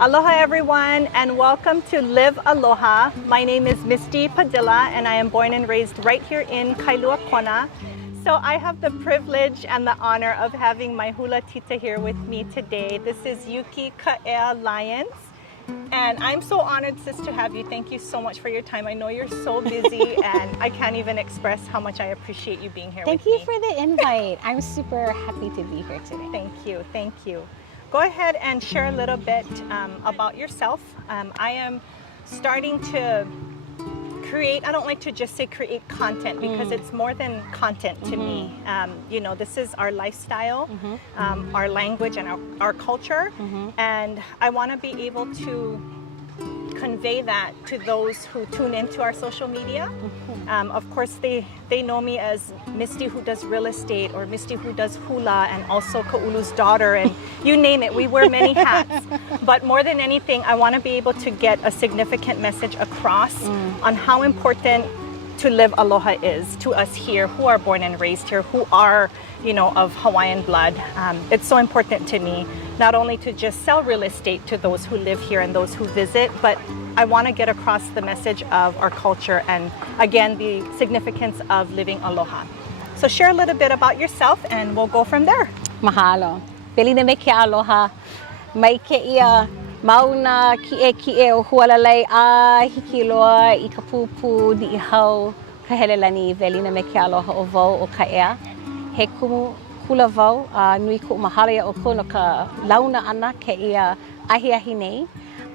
Aloha everyone, and welcome to Live Aloha. My name is Misti Padilla and I am born and raised right here in Kailua Kona. So I have the privilege and the honor of having my hula tita here with me today. This is Yuki Kaea Lyons. And I'm so honored, sis, to have you. Thank you so much for your time. I know you're so busy and I can't even express how much I appreciate you being here with me. Thank you for the invite. I'm super happy to be here today. Thank you, thank you. Go ahead and share a little bit about yourself. I am starting to create, I don't like to just say create content because it's more than content to me. You know, this is our lifestyle, our language and our culture. And I want to be able to convey that to those who tune into our social media. Of course, they know me as Misti who does real estate, or Misti who does hula, and also Ka'ulu's daughter, and you name it, we wear many hats. But more than anything, I want to be able to get a significant message across on how important to live aloha is to us here who are born and raised here, who are, you know, of Hawaiian blood. It's so important to me not only to just sell real estate to those who live here and those who visit, but I want to get across the message of our culture and, again, the significance of living aloha. So share a little bit about yourself and we'll go from there. Mahalo. Pili na me ke aloha. Mai ke ia mauna kie o hualalai a hiki loa I ka pupu di I hau ka helelani veli na me ke aloha o vau o Kaea. He kumu hula vau nui ku mahalia o kono ka launa ana ke ia ahi nei.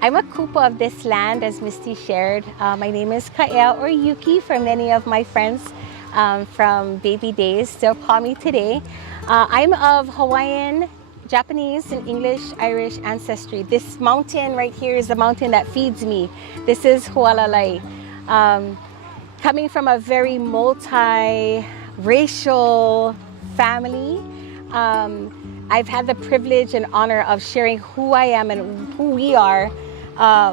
I'm a kupa of this land, as Misti shared. My name is Kaea, or Yuki for many of my friends from baby days. Still call me today. I'm of Hawaiian, Japanese, and English, Irish ancestry. This mountain right here is the mountain that feeds me. This is Hualalai. Coming from a very multi-racial family, I've had the privilege and honor of sharing who I am and who we are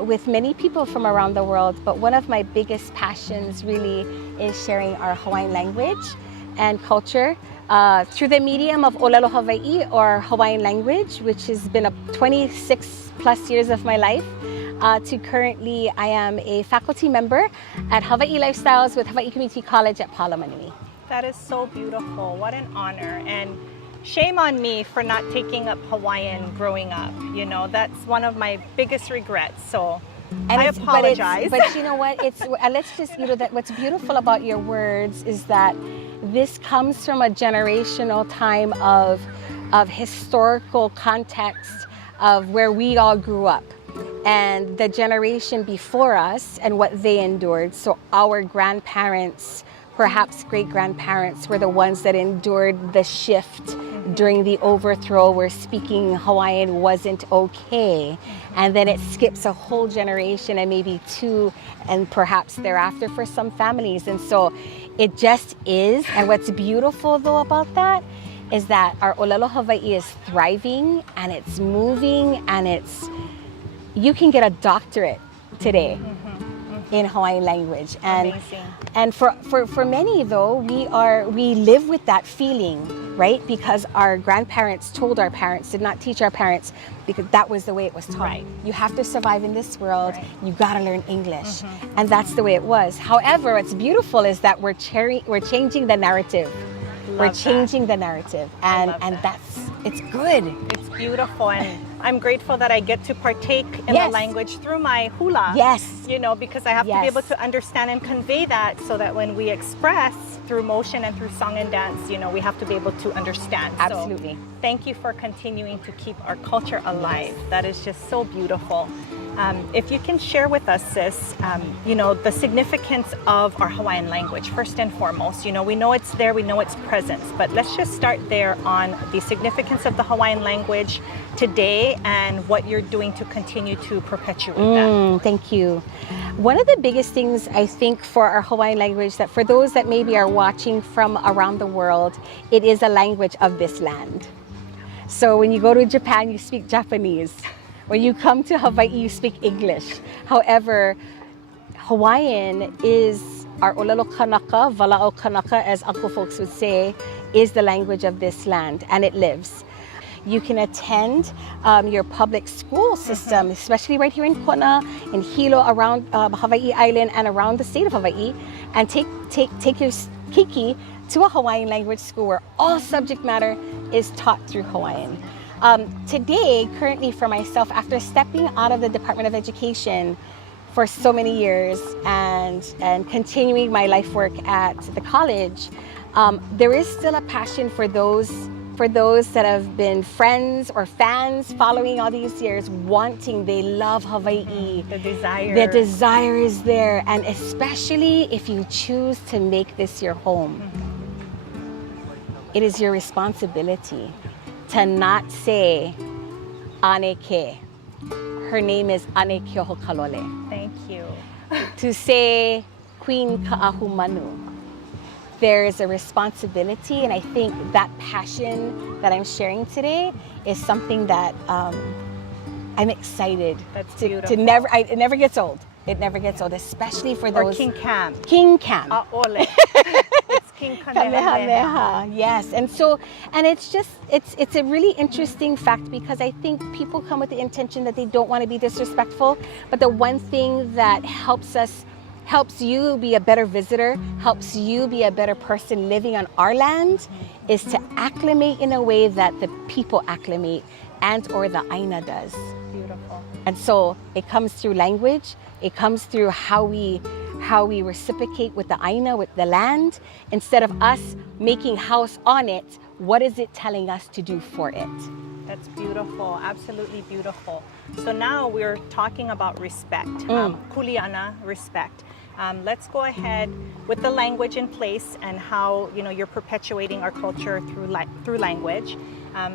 with many people from around the world. But one of my biggest passions really is sharing our Hawaiian language and culture through the medium of Olelo Hawaii, or Hawaiian language, which has been 26 plus years of my life. To currently, I am a faculty member at Hawaii Lifestyles with Hawaii Community College at Palamanui. That is so beautiful. What an honor. And shame on me for not taking up Hawaiian growing up. You know, that's one of my biggest regrets. So I apologize. But you know what? It's let's just, you know, that what's beautiful about your words is that this comes from a generational time of historical context of where we all grew up, and the generation before us and what they endured. So our grandparents, perhaps great-grandparents, were the ones that endured the shift during the overthrow where speaking Hawaiian wasn't okay. And then it skips a whole generation and maybe two, and perhaps thereafter for some families. And so it just is. And what's beautiful though about that is that our Olelo Hawaii is thriving and it's moving, and you can get a doctorate today in Hawaiian language. And amazing. And for many though, we live with that feeling, right? Because our grandparents told our parents, did not teach our parents, because that was the way it was taught. Right. You have to survive in this world, you gotta learn English. And that's the way it was. However, what's beautiful is that we're changing the narrative. We're changing the narrative, and it's good. It's beautiful, and I'm grateful that I get to partake in the language through my hula. Yes. You know, because I have to be able to understand and convey that, so that when we express through motion and through song and dance, you know, we have to be able to understand. Absolutely. So, thank you for continuing to keep our culture alive. That is just so beautiful. If you can share with us, sis, you know, the significance of our Hawaiian language, first and foremost. You know, we know it's there, we know its presence, but let's just start there on the significance of the Hawaiian language today and what you're doing to continue to perpetuate that. Thank you. One of the biggest things I think for our Hawaiian language, that for those that maybe are watching from around the world, it is a language of this land. So when you go to Japan, you speak Japanese. When you come to Hawaii, you speak English. However, Hawaiian is our olelo kanaka, vala'o kanaka, as Uncle folks would say, is the language of this land, and it lives. You can attend your public school system, especially right here in Kona, in Hilo, around Hawaii Island, and around the state of Hawaii, and take your kiki to a Hawaiian language school where all subject matter is taught through Hawaiian. Today, currently for myself, after stepping out of the Department of Education for so many years and continuing my life work at the college, there is still a passion for those that have been friends or fans following all these years, they love Hawaii. The desire. The desire is there, and especially if you choose to make this your home. It is your responsibility to not say Ane Ke. Her name is Ane Kyoho Kalole. Thank you. To say Queen Ka'ahumanu. There is a responsibility, and I think that passion that I'm sharing today is something that I'm excited to never. It never gets old. It never gets old, especially for those. Or King Cam. King Cam. Ole. It's King Kamehameha. Yes, and it's a really interesting fact, because I think people come with the intention that they don't want to be disrespectful, but the one thing that helps you be a better visitor, helps you be a better person living on our land, is to acclimate in a way that the people acclimate, and or the Aina does. Beautiful. And so it comes through language, it comes through how we reciprocate with the Aina, with the land. Instead of us making house on it, what is it telling us to do for it? That's beautiful, absolutely beautiful. So now we're talking about respect, kuleana, respect. Let's go ahead with the language in place and how you're perpetuating our culture through language.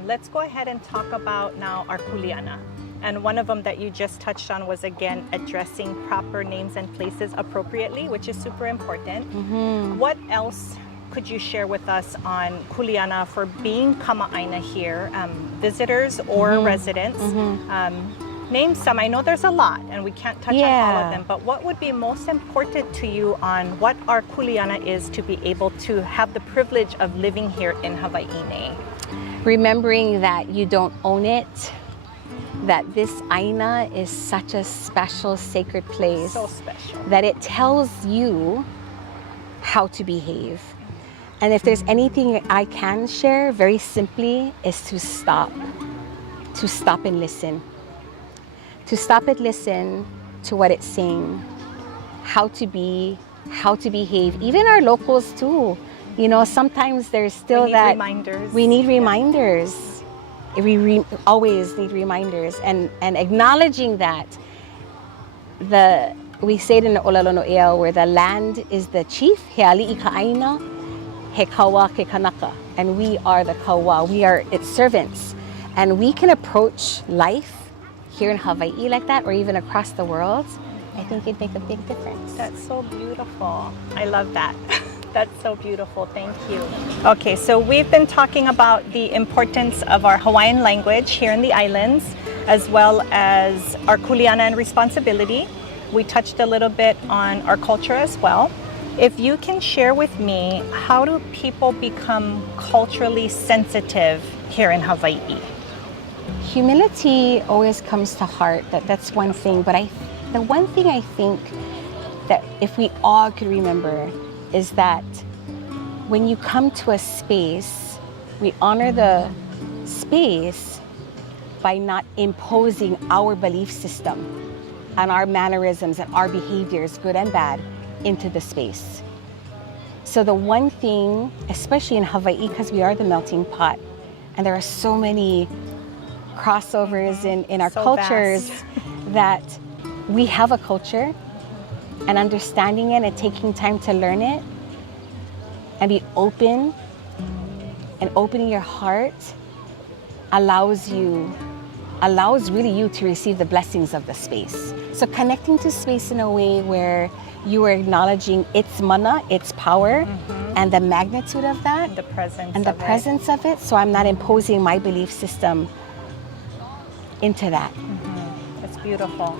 Let's go ahead and talk about now our kuleana. And one of them that you just touched on was, again, addressing proper names and places appropriately, which is super important. What else could you share with us on kuleana for being kama'aina here, visitors or residents? Name some. I know there's a lot and we can't touch on all of them, but what would be most important to you on what our kuleana is to be able to have the privilege of living here in Hawaii? Remembering that you don't own it, that this Aina is such a special, sacred place. So special. That it tells you how to behave. And if there's anything I can share, very simply, is to stop and listen. To stop and listen to what it's saying, how to be, how to behave. Even our locals too. Sometimes there's still reminders. We need reminders. We always need reminders, and acknowledging that we say it in the Olalono Ea, where the land is the chief, he ali'i ka'aina, he kawa ke kanaka, and we are the kawa, we are its servants. And we can approach life here in Hawaii like that, or even across the world. I think it'd make a big difference. That's so beautiful. I love that. That's so beautiful. Thank you. Okay, so we've been talking about the importance of our Hawaiian language here in the islands, as well as our kuleana and responsibility. We touched a little bit on our culture as well. If you can share with me, how do people become culturally sensitive here in Hawaii? Humility always comes to heart. That's one thing. But the one thing I think that if we all could remember is that when you come to a space, we honor the space by not imposing our belief system and our mannerisms and our behaviors, good and bad, into the space. So the one thing, especially in Hawaii, because we are the melting pot, and there are so many crossovers in our cultures, that we have a culture, and understanding it and taking time to learn it and be open, and opening your heart allows really you to receive the blessings of the space. So connecting to space in a way where you are acknowledging its mana, its power, and the magnitude of that, the presence and the presence of it. So I'm not imposing my belief system into that. That's beautiful.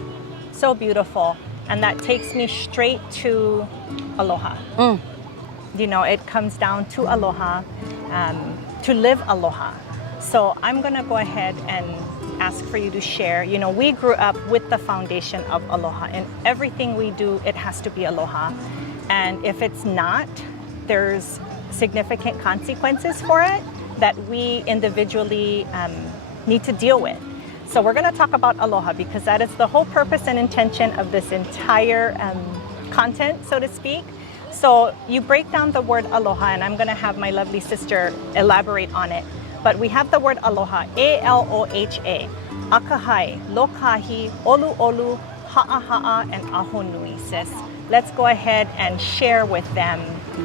So beautiful. And that takes me straight to aloha. It comes down to aloha, to live aloha. So I'm gonna go ahead and ask for you to share. You know, we grew up with the foundation of aloha, and everything we do, it has to be aloha. And if it's not, there's significant consequences for it that we individually need to deal with. So we're gonna talk about aloha because that is the whole purpose and intention of this entire content, so to speak. So you break down the word aloha, and I'm gonna have my lovely sister elaborate on it. But we have the word aloha, A-L-O-H-A, akahai, lokahi, olu olu, ha'a, and ahonui, sis. Let's go ahead and share with them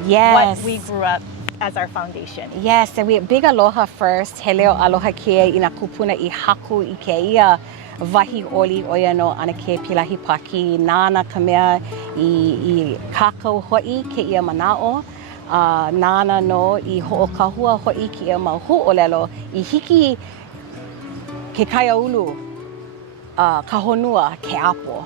what we grew up as our foundation. Yes, and we have big aloha first. Heleo aloha kia ina kupuna I haku I keia wahi oli oia no ana ke pilahi paki nana kamea I kakau hoi ke ia manao. Nana no I ho'okahua hoi ki ia mau ho'olelo I hiki ke kaiaulu kahonua ke apo.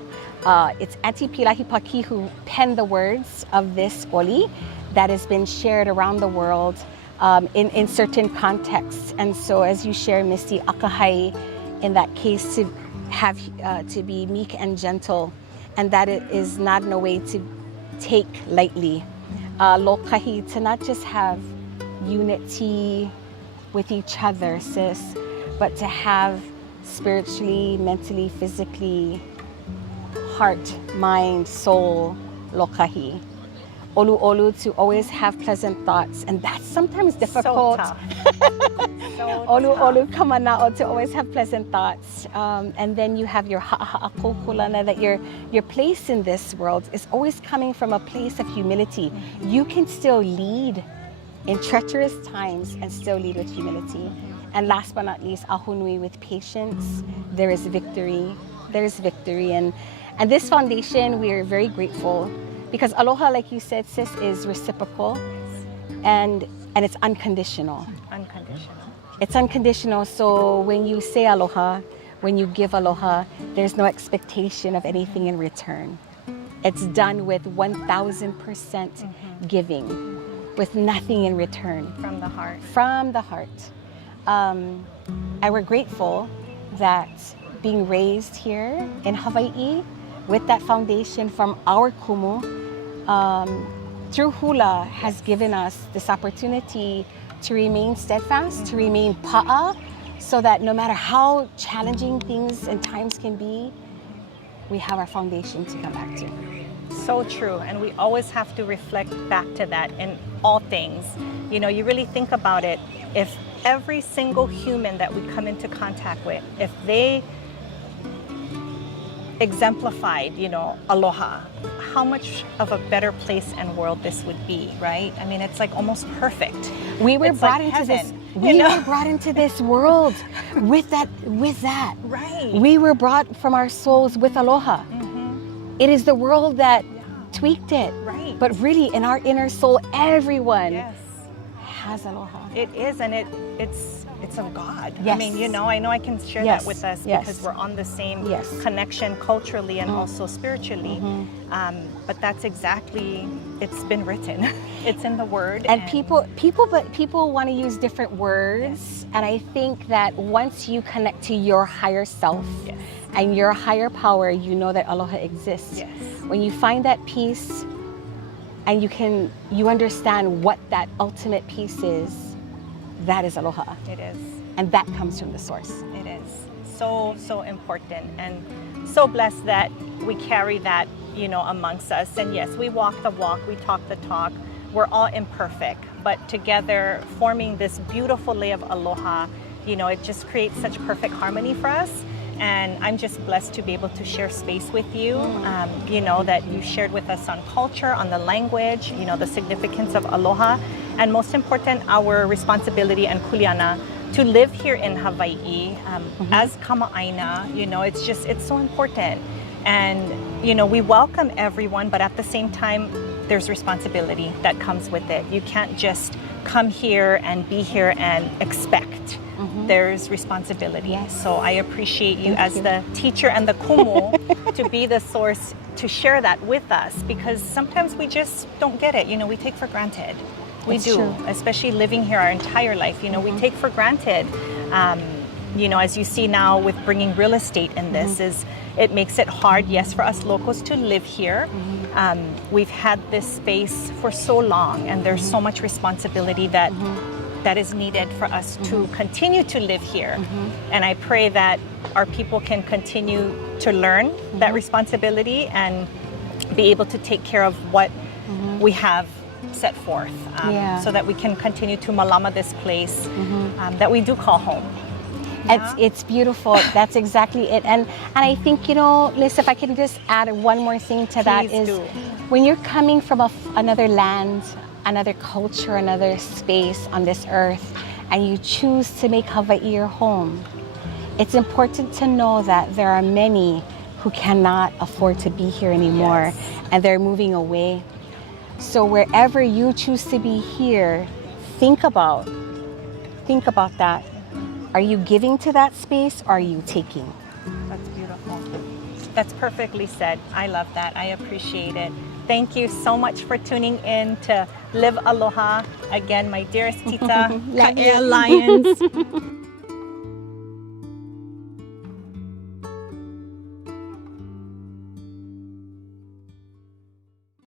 It's Auntie Pilahi Paki who penned the words of this oli that has been shared around the world in certain contexts. And so as you share, Misti, akahai, in that case to have to be meek and gentle, and that it is not in a way to take lightly. Lokahi, to not just have unity with each other, sis, but to have spiritually, mentally, physically, heart, mind, soul, lokahi. Olu olu, to always have pleasant thoughts, and that's sometimes difficult. So tough. Olu olu kamanao, to always have pleasant thoughts. And then you have your ha'a'akokulana, that your place in this world is always coming from a place of humility. You can still lead in treacherous times and still lead with humility. And last but not least, ahunui, with patience. There is victory. There's victory. And this foundation, we are very grateful because aloha, like you said, sis, is reciprocal and it's unconditional. Unconditional. It's unconditional. So when you say aloha, when you give aloha, there's no expectation of anything in return. It's done with 1,000% giving, with nothing in return. From the heart. From the heart. And we're grateful that being raised here in Hawaii with that foundation from our Kumu, through hula, has given us this opportunity to remain steadfast, to remain pa'a, so that no matter how challenging things and times can be, we have our foundation to come back to. So true, and we always have to reflect back to that in all things. You know, you really think about it, if every single human that we come into contact with, if they exemplified, you know, aloha, how much of a better place and world this would be, right? I mean, it's like almost perfect. We were brought like into heaven, this. We were brought into this world with that. Right. We were brought from our souls with aloha. It is the world that tweaked it. Right. But really, in our inner soul, everyone has aloha. It is, and it's of God. Yes. I mean, you know, I know I can share that with us because we're on the same connection culturally and also spiritually. But that's exactly, it's been written. It's in the Word. And people want to use different words. And I think that once you connect to your higher self and your higher power, you know that aloha exists. Yes. When you find that peace and you understand what that ultimate peace is, that is aloha. It is. And that comes from the source. It is. So, so important, and so blessed that we carry that, you know, amongst us. And yes, we walk the walk, we talk the talk. We're all imperfect, but together forming this beautiful lei of aloha, you know, it just creates such perfect harmony for us. And I'm just blessed to be able to share space with you, you know, that you shared with us on culture, on the language, you know, the significance of aloha, and most important, our responsibility and kuleana to live here in Hawaii as kama'aina. You know, it's so important. And, you know, we welcome everyone, but at the same time, there's responsibility that comes with it. You can't just come here and be here and expect. There's responsibility. Yes. So I appreciate you as the teacher and the kumu to be the source to share that with us, because sometimes we just don't get it. You know, we take for granted. We It's do, true. especially living here our entire life. You know, we take for granted You know, as you see now with bringing real estate in this, is it makes it hard, yes, for us locals to live here. We've had this space for so long, and there's so much responsibility that that is needed for us to continue to live here. And I pray that our people can continue to learn that responsibility and be able to take care of what we have set forth, so that we can continue to malama this place that we do call home. It's beautiful. That's exactly it. And I think, you know, Liz, if I can just add one more thing to that, Please is do. when you're coming from another land, another culture, another space on this earth, and you choose to make Hawaii your home, it's important to know that there are many who cannot afford to be here anymore, and they're moving away. So wherever you choose to be here, think about that. Are you giving to that space, or are you taking? That's beautiful. That's perfectly said. I love that. I appreciate it. Thank you so much for tuning in to Live Aloha. Again, my dearest tita, Kaea Lions.